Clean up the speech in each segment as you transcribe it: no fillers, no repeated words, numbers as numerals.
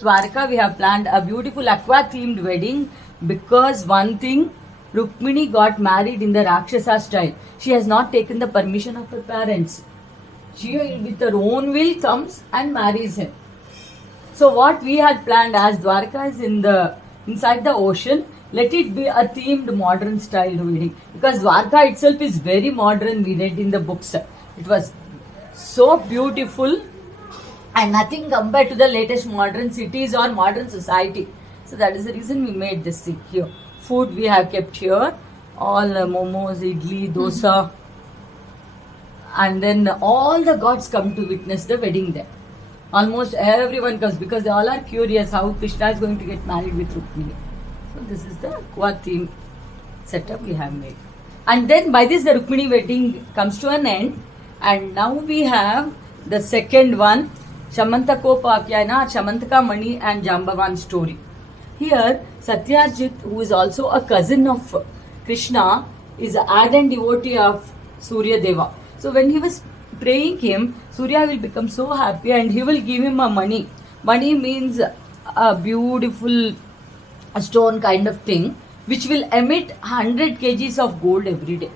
Dwaraka, we have planned a beautiful aqua-themed wedding because one thing, Rukmini got married in the Rakshasa style. She has not taken the permission of her parents. She, with her own will, comes and marries him. So what we had planned, as Dwaraka is inside the ocean, let it be a themed modern style wedding, because Dwaraka itself is very modern. We read in the books. It was so beautiful and nothing compared to the latest modern cities or modern society. So that is the reason we made this thing here. Food we have kept here, all momos, idli, dosa, and then all the gods come to witness the wedding there. Almost everyone comes because they all are curious how Krishna is going to get married with Rukmini. So this is the aqua theme setup we have made. And then by this the Rukmini wedding comes to an end, and now we have the second one, Shamantakopakyana, Shamantaka Mani and Jambavan story. Here, Satyajit, who is also a cousin of Krishna, is an ardent devotee of Surya Deva. So when he was praying him, Surya will become so happy and he will give him a money. Money means a beautiful stone kind of thing which will emit 100 kgs of gold every day.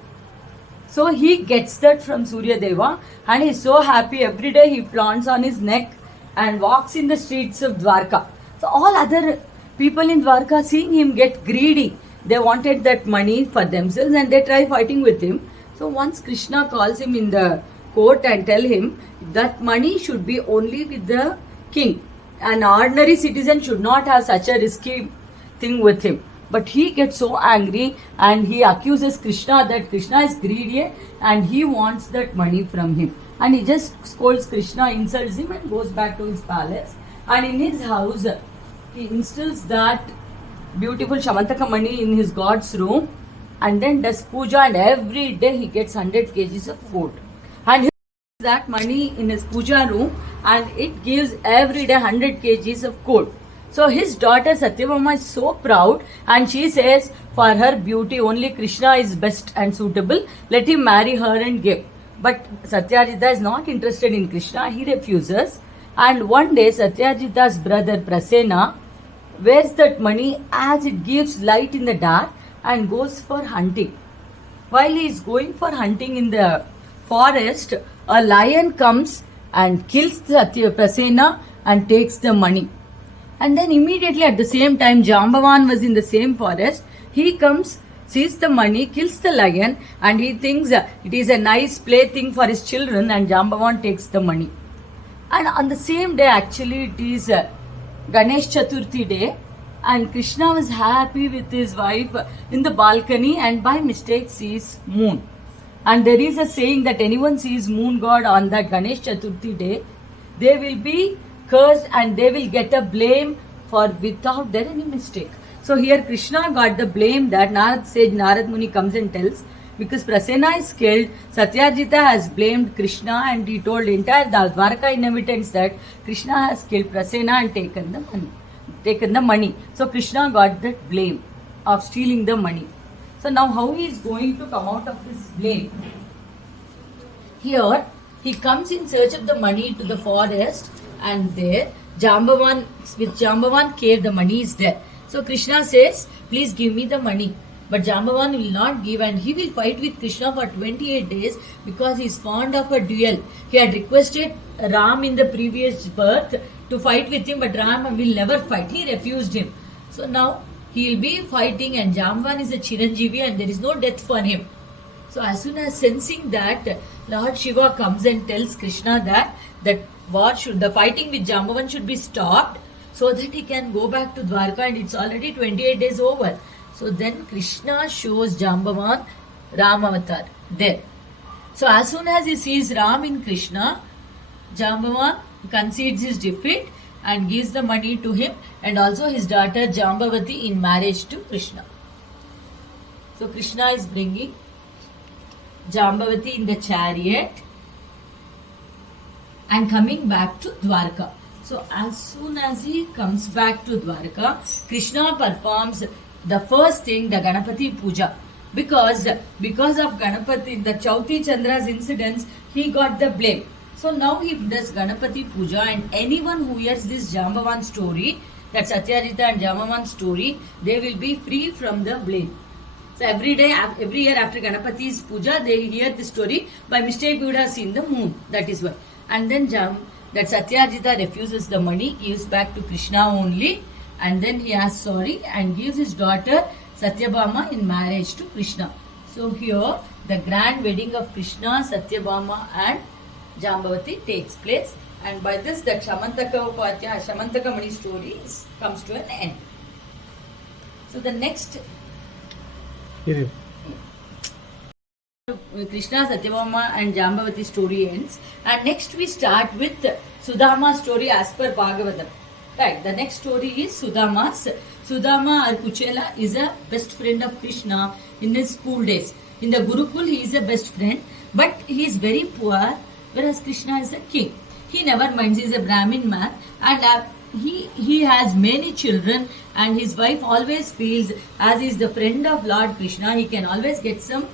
So he gets that from Surya Deva and he is so happy. Every day he flaunts on his neck and walks in the streets of Dwaraka. So all other people in Dwaraka, seeing him, get greedy. They wanted that money for themselves and they try fighting with him. So once Krishna calls him in the court and tell him that money should be only with the king. An ordinary citizen should not have such a risky thing with him. But he gets so angry and he accuses Krishna that Krishna is greedy and he wants that money from him. And he just scolds Krishna, insults him and goes back to his palace. And in his house, he instills that beautiful Shamantaka Mani in his god's room and then does puja, and every day he gets 100 kgs of food. And he puts that money in his puja room and it gives every day 100 kgs of gold. So his daughter Satyabhama is so proud and she says for her beauty only Krishna is best and suitable. Let him marry her and give. But Satyajita is not interested in Krishna. He refuses. And one day Satyajita's brother Prasena wears that money as it gives light in the dark and goes for hunting. While he is going for hunting in the forest, a lion comes and kills Prasena and takes the money. And then immediately at the same time, Jambavan was in the same forest. He comes, sees the money, kills the lion, and he thinks it is a nice plaything for his children, and Jambavan takes the money. And on the same day, actually, it is Ganesh Chaturthi day, and Krishna was happy with his wife in the balcony and by mistake sees moon. And there is a saying that anyone sees moon god on that Ganesh Chaturthi day, they will be cursed and they will get a blame for without there any mistake. So here Krishna got the blame that Narad Muni comes and tells, because Prasena is killed, Satyajita has blamed Krishna and he told entire Dwaraka inhabitants that Krishna has killed Prasena and taken the money. So Krishna got that blame of stealing the money. So now how he is going to come out of this blame? Here he comes in search of the money to the forest, and there with Jambavan cave the money is there. So Krishna says, please give me the money. But Jambavan will not give and he will fight with Krishna for 28 days because he is fond of a duel. He had requested Ram in the previous birth to fight with him, but Ram will never fight. He refused him. So now he will be fighting and Jambavan is a Chiranjeevi and there is no death for him. So as soon as sensing that, Lord Shiva comes and tells Krishna that the fighting with Jambavan should be stopped so that he can go back to Dwaraka, and it's already 28 days over. So then Krishna shows Jambavan Ram avatar there. So as soon as he sees Ram in Krishna, Jambavan concedes his defeat and gives the money to him and also his daughter Jambavati in marriage to Krishna. So Krishna is bringing Jambavati in the chariot and coming back to Dwaraka. So as soon as he comes back to Dwaraka, Krishna performs the first thing, the Ganapati Puja. Because of Ganapati, the Chauthi Chandra's incidents, he got the blame. So now he does Ganapati Puja, and anyone who hears this Jambavan story, that Satyajita and Jambavan story, they will be free from the blame. So every year after Ganapati's Puja, they hear the story. By mistake, we would have seen the moon. That is why. And then that Satyajita refuses the money, gives back to Krishna only, and then he asks sorry and gives his daughter Satyabhama in marriage to Krishna. So here, the grand wedding of Krishna, Satyabhama and Jambavati takes place, and by this the Shamantaka Mani story comes to an end. So the next Krishna, Satyabhama and Jambavati story ends, and next we start with Sudama's story as per Bhagavatam. Right, the next story is Sudama's. Sudama or Kuchela is a best friend of Krishna in his school days. In the Gurukul, he is a best friend, but he is very poor, whereas Krishna is a king. He never minds, he is a Brahmin man, and he has many children, and his wife always feels, as he is the friend of Lord Krishna, he can always get some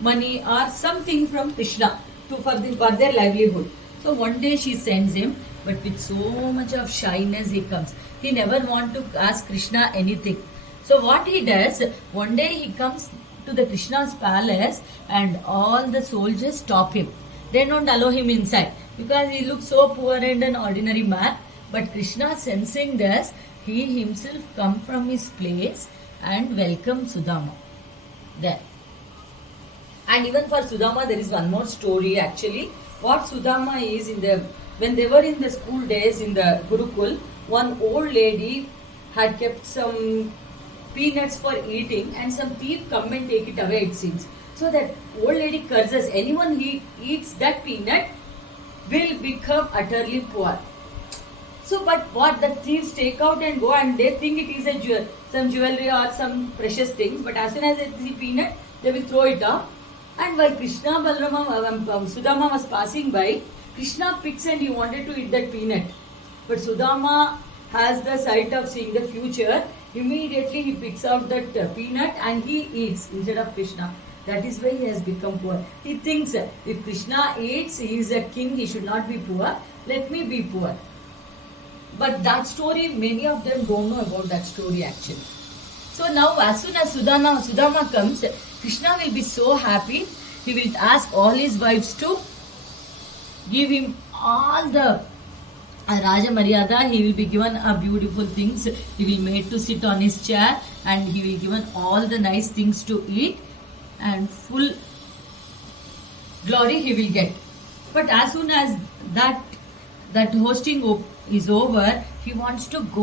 money or something from Krishna for their livelihood. So one day she sends him, but with so much of shyness he comes. He never wants to ask Krishna anything. So what he does, one day he comes to the Krishna's palace, and all the soldiers stop him. They don't allow him inside because he looks so poor and an ordinary man. But Krishna, sensing this, he himself come from his place and welcome Sudama there. And even for Sudama, there is one more story actually. What Sudama is, when they were in the school days in the Gurukul, one old lady had kept some peanuts for eating, and some thief come and take it away, it seems. So that old lady curses anyone who eats that peanut will become utterly poor. So, but what the thieves take out and go, and they think it is some jewelry or some precious things, but as soon as they see peanut, they will throw it off. And while Krishna, Sudama was passing by, Krishna picks and he wanted to eat that peanut. But Sudama has the sight of seeing the future. Immediately he picks out that peanut and he eats instead of Krishna. That is why he has become poor. He thinks, if Krishna eats, he is a king, he should not be poor. Let me be poor. But that story, many of them don't know about that story actually. So now as soon as Sudama comes, Krishna will be so happy. He will ask all his wives to give him all the Raja Maryada. He will be given beautiful things. He will made to sit on his chair, and he will given all the nice things to eat, and full glory he will get. But as soon as that hosting is over, he wants to go